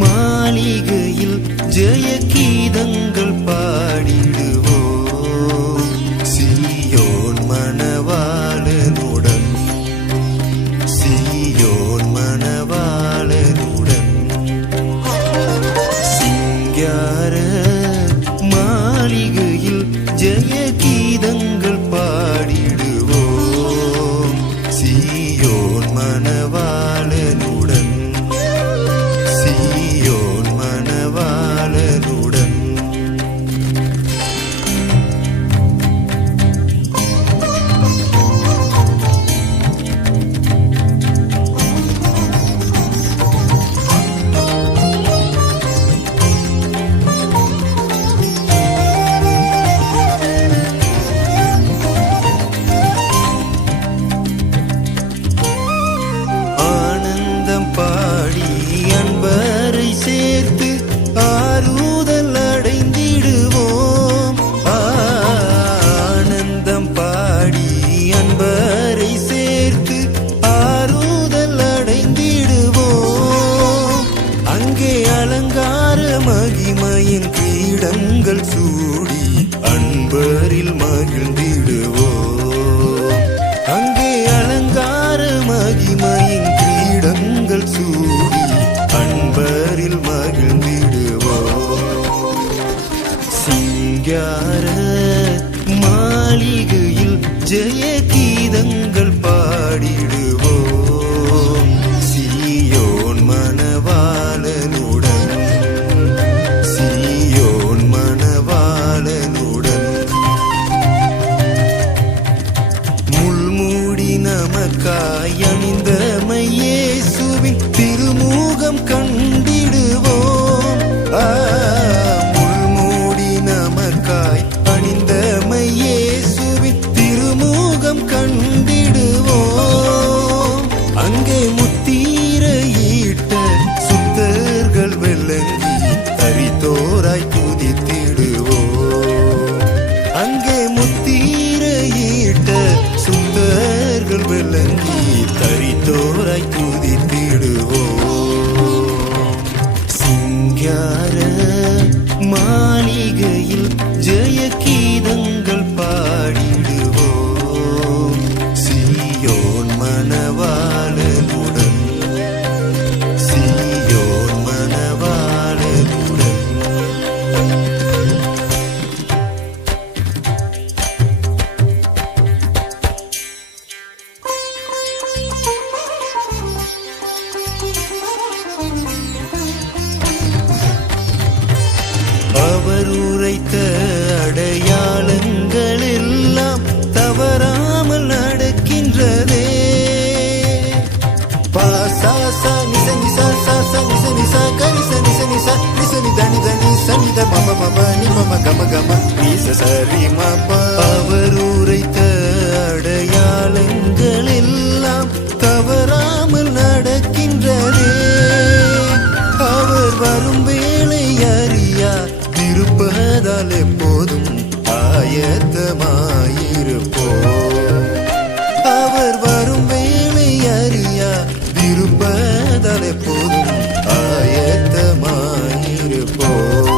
மாளிகையில் ஜெயக்கி மகிமையின் பீடங்கள் சூடி அன்பரில் மகிழ்ந்திடுவோம். அங்கே அலங்கார மகிமையின் பீடங்கள் சூடி அன்பரில் மகிழ்ந்திடுவோம். சிங்கார மாளிகையில் ஜெயகி விளங்கி தரித்தோராய் நிசா சா சா நிச நிசா கரிச நிச நிசா நிச நித நித நிச நித மம மம நி மம கம கம நிச சரி மப அவர் உரைத்த அடையாளங்கள் எல்லாம் தவறாமல் நடக்கின்றதே அவர் வரும் வேளை அறியா இருப்பதால் எப்போதும் இருப்பதால் எப்போதும் ஆயத்தமாயிருப்போம்.